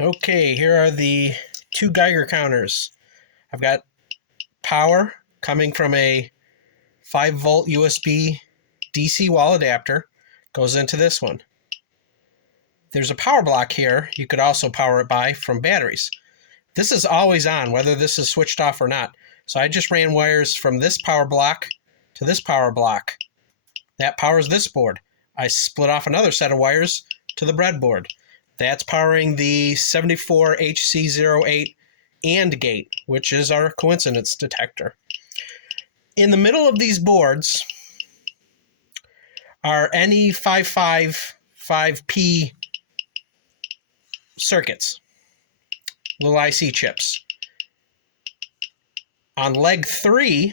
Okay, here are the two Geiger counters. I've got power coming from a 5-volt USB DC wall adapter. Goes into this one. There's a power block here. You could also power it by from batteries. This is always on, whether this is switched off or not. So I just ran wires from this power block to this power block. That powers this board. I split off another set of wires to the breadboard. That's powering the 74HC08 AND gate, which is our coincidence detector. In the middle of these boards are NE555P circuits, little IC chips. On leg 3,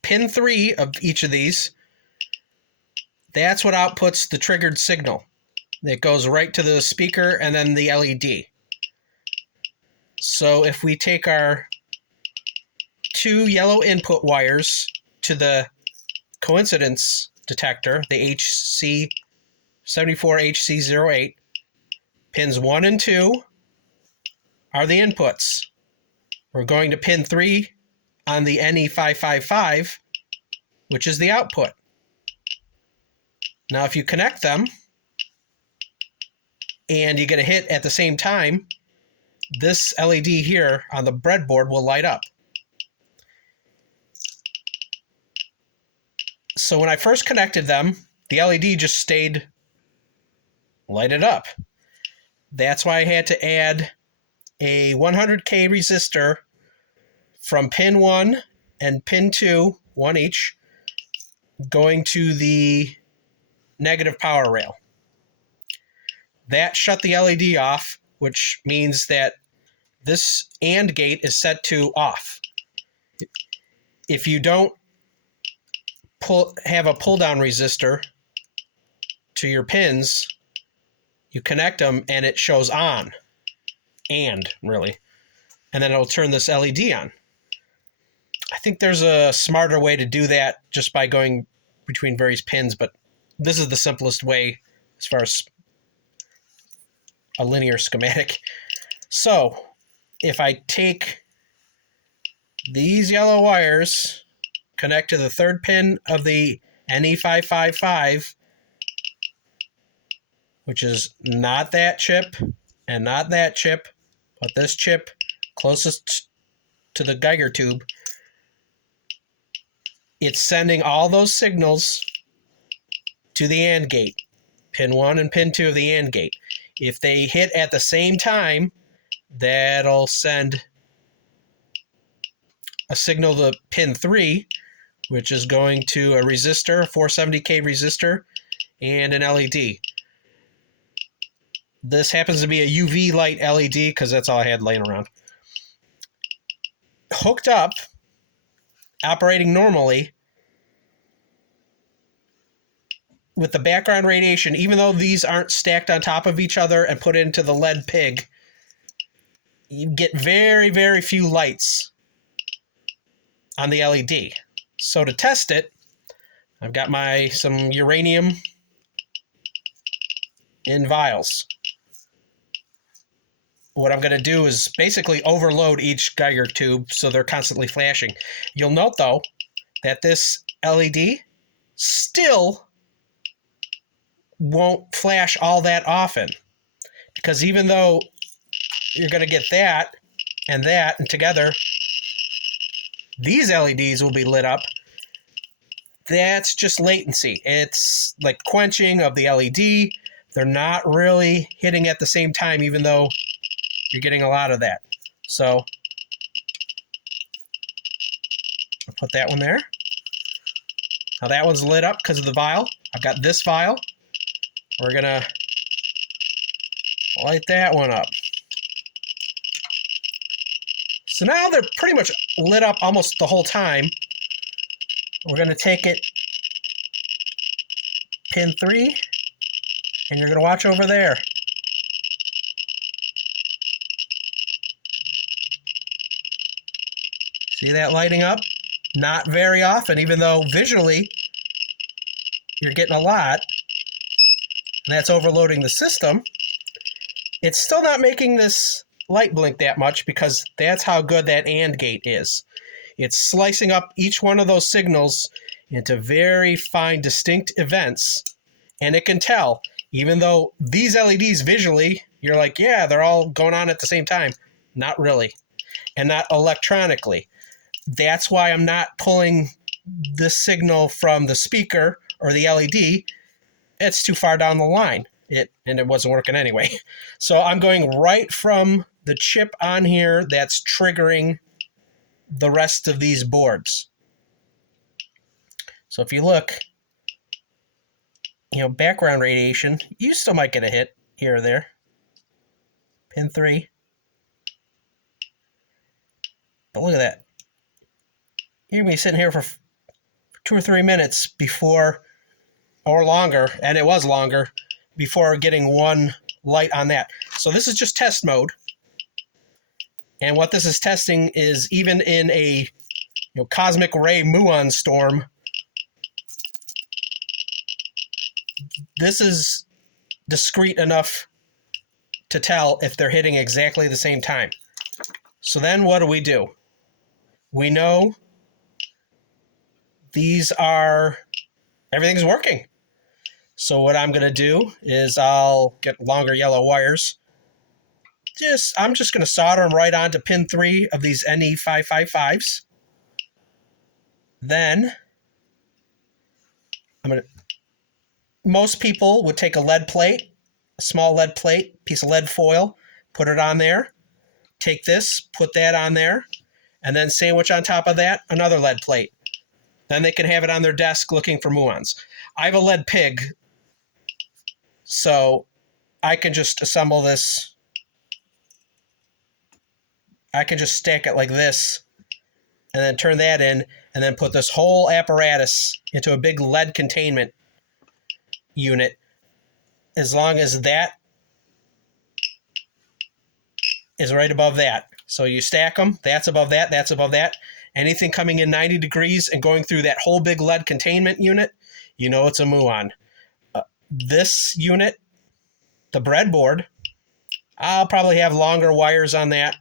pin 3 of each of these, that's what outputs the triggered signal. It goes right to the speaker and then the LED. So if we take our two yellow input wires to the coincidence detector, the HC74HC08, pins 1 and 2 are the inputs. We're going to pin 3 on the NE555, which is the output. Now if you connect them, and you get a hit at the same time, this LED here on the breadboard will light up. So when I first connected them, the LED just stayed lighted up. That's why I had to add a 100K resistor from pin 1 and pin 2, one each, going to the negative power rail. That shut the LED off, which means that this AND gate is set to off. If you don't have a pull-down resistor to your pins, you connect them and it shows on, and really, and then it'll turn this LED on. I think there's a smarter way to do that just by going between various pins, but this is the simplest way as far as a linear schematic. So if I take these yellow wires, connect to the third pin of the NE555, which is not that chip and not that chip, but this chip closest to the Geiger tube, it's sending all those signals to the AND gate, pin 1 and pin 2 of the AND gate. If they hit at the same time, that'll send a signal to pin 3, which is going to a resistor, a 470K resistor, and an LED. This happens to be a UV light LED because that's all I had laying around. Hooked up, operating normally, with the background radiation, even though these aren't stacked on top of each other and put into the lead pig, you get very, very few lights on the LED. So to test it, I've got some uranium in vials. What I'm going to do is basically overload each Geiger tube so they're constantly flashing. You'll note, though, that this LED still won't flash all that often, because even though you're going to get that and together, these LEDs will be lit up. That's just latency. It's like quenching of the LED. They're not really hitting at the same time, even though you're getting a lot of that. So I'll put that one there. Now that one's lit up because of the vial. I've got this vial. We're going to light that one up. So now they're pretty much lit up almost the whole time. We're going to take it, pin 3, and you're going to watch over there. See that lighting up? Not very often, even though visually you're getting a lot. And that's overloading the system. It's still not making this light blink that much because that's how good that AND gate is. It's slicing up each one of those signals into very fine, distinct events, and it can tell, even though these LEDs visually, you're like, yeah, they're all going on at the same time. Not really, and not electronically. That's why I'm not pulling the signal from the speaker or the LED. It's too far down the line. And it wasn't working anyway. So I'm going right from the chip on here that's triggering the rest of these boards. So if you look, background radiation, you still might get a hit here or there. Pin 3. But look at that. You're going to be sitting here for 2 or 3 minutes before, or longer, and it was longer, before getting one light on that. So this is just test mode. And what this is testing is even in a cosmic ray muon storm, this is discrete enough to tell if they're hitting exactly the same time. So then what do? We know everything's working. So what I'm going to do is I'll get longer yellow wires. I'm just going to solder them right onto pin 3 of these NE555s. Then most people would take a lead plate, a small lead plate, piece of lead foil, put it on there. Take this, put that on there, and then sandwich on top of that another lead plate. Then they can have it on their desk looking for muons. I have a lead pig, so I can just assemble this. I can just stack it like this and then turn that in and then put this whole apparatus into a big lead containment unit. As long as that is right above that. So you stack them, that's above that, that's above that. Anything coming in 90 degrees and going through that whole big lead containment unit, it's a muon. This unit, the breadboard, I'll probably have longer wires on that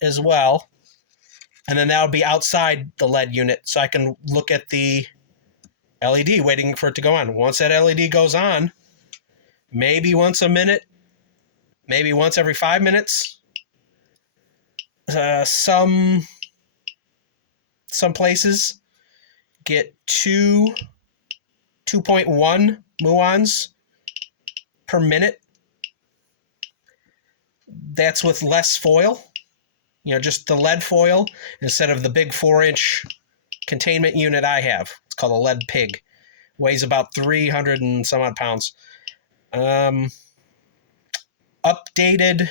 as well. And then that'll be outside the lead unit so I can look at the LED waiting for it to go on. Once that LED goes on, maybe once a minute, maybe once every 5 minutes. Some places get 2.1 muons per minute. That's with less foil, just the lead foil instead of the big 4-inch containment unit I have. It's called a lead pig. Weighs about 300 and some odd pounds. Updated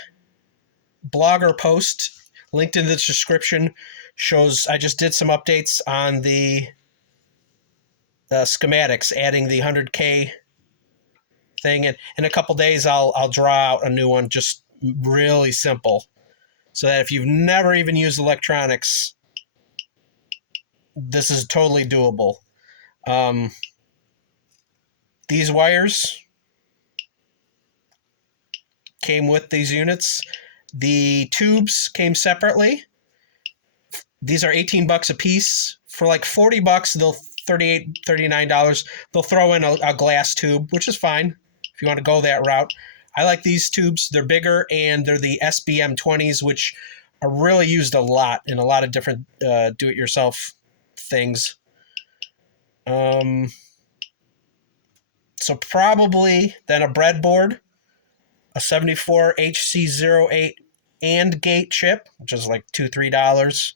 blogger post linked in the description shows I just did some updates on the schematics, adding the 100K thing. And in a couple days, I'll draw out a new one, just really simple, so that if you've never even used electronics, this is totally doable. These wires came with these units. The tubes came separately. These are $18 a piece. For like $40, they'll $38, $39. They'll throw in a glass tube, which is fine if you want to go that route. I like these tubes. They're bigger, and they're the SBM 20s, which are really used a lot in a lot of different do-it-yourself things. So probably then a breadboard, a 74HC08 AND gate chip, which is like $2-3.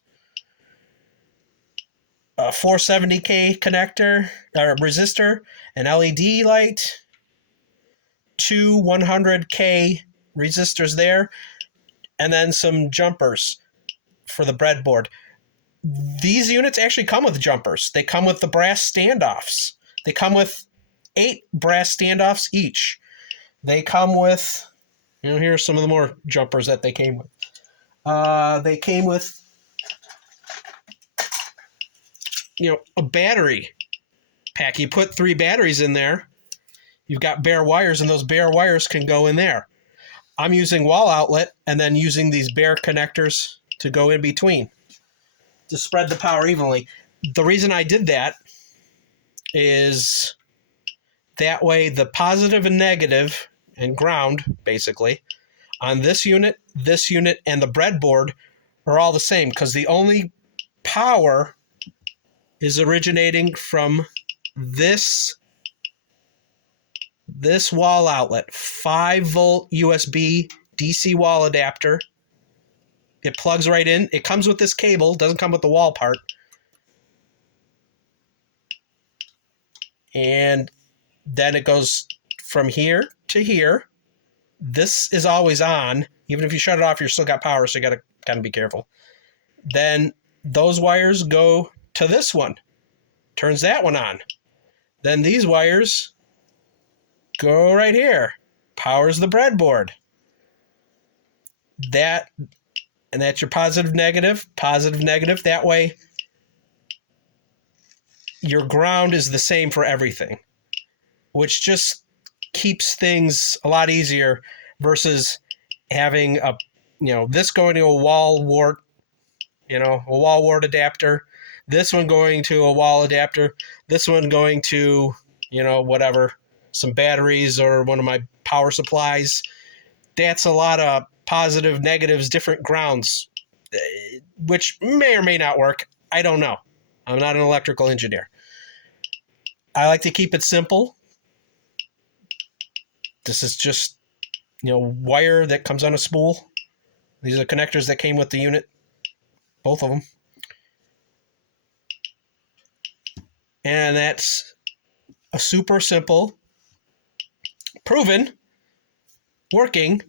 A 470K connector or resistor, an LED light, 2 100K resistors there, and then some jumpers for the breadboard. These units actually come with jumpers. They come with the brass standoffs. They come with 8 brass standoffs each. They come with, here are some of the more jumpers that they came with. They came with, a battery pack. You put 3 batteries in there. You've got bare wires, and those bare wires can go in there. I'm using wall outlet and then using these bare connectors to go in between to spread the power evenly. The reason I did that is that way the positive and negative and ground, basically, on this unit, and the breadboard are all the same because the only power is originating from this wall outlet, 5-volt USB DC wall adapter. It plugs right in. It comes with this cable, doesn't come with the wall part. And then it goes from here to here. This is always on. Even if you shut it off, you're still got power, so you gotta kind of be careful. Then those wires go to this one. Turns that one on. Then these wires go right here. Powers the breadboard. That's your positive, negative, positive, negative. That way, your ground is the same for everything, which just keeps things a lot easier versus having this going to a wall wart, a wall wart adapter, this one going to a wall adapter, this one going to, whatever, some batteries or one of my power supplies. That's a lot of positive, negatives, different grounds, which may or may not work. I don't know. I'm not an electrical engineer. I like to keep it simple. This is just, wire that comes on a spool. These are the connectors that came with the unit, both of them. And that's a super simple, proven, working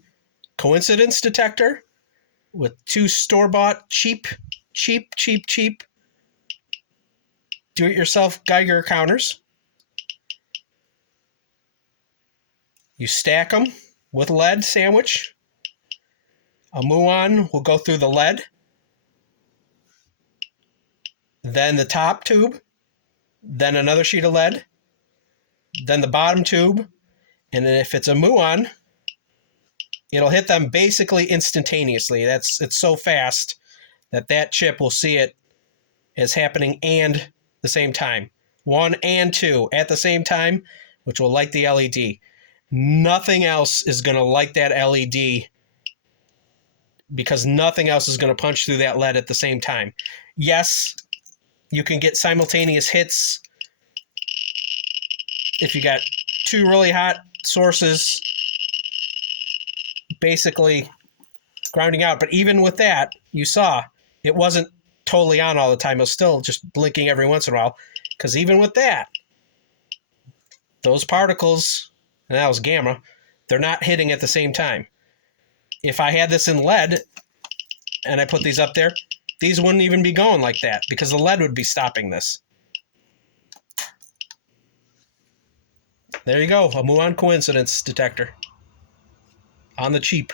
coincidence detector with 2 store-bought cheap do-it-yourself Geiger counters. You stack them with lead sandwich. A muon will go through the lead. Then the top tube. Then another sheet of lead. Then the bottom tube. And then if it's a muon, it'll hit them basically instantaneously. It's so fast that chip will see it as happening and the same time. 1 and 2 at the same time, which will light the LED. Nothing else is going to light that LED because nothing else is going to punch through that lead at the same time. Yes, you can get simultaneous hits if you got 2 really hot sources basically grounding out. But even with that, you saw it wasn't totally on all the time. It was still just blinking every once in a while. Because even with that, those particles, and that was gamma, they're not hitting at the same time. If I had this in lead and I put these up there, these wouldn't even be going like that because the lead would be stopping this. There you go, a muon coincidence detector. On the cheap.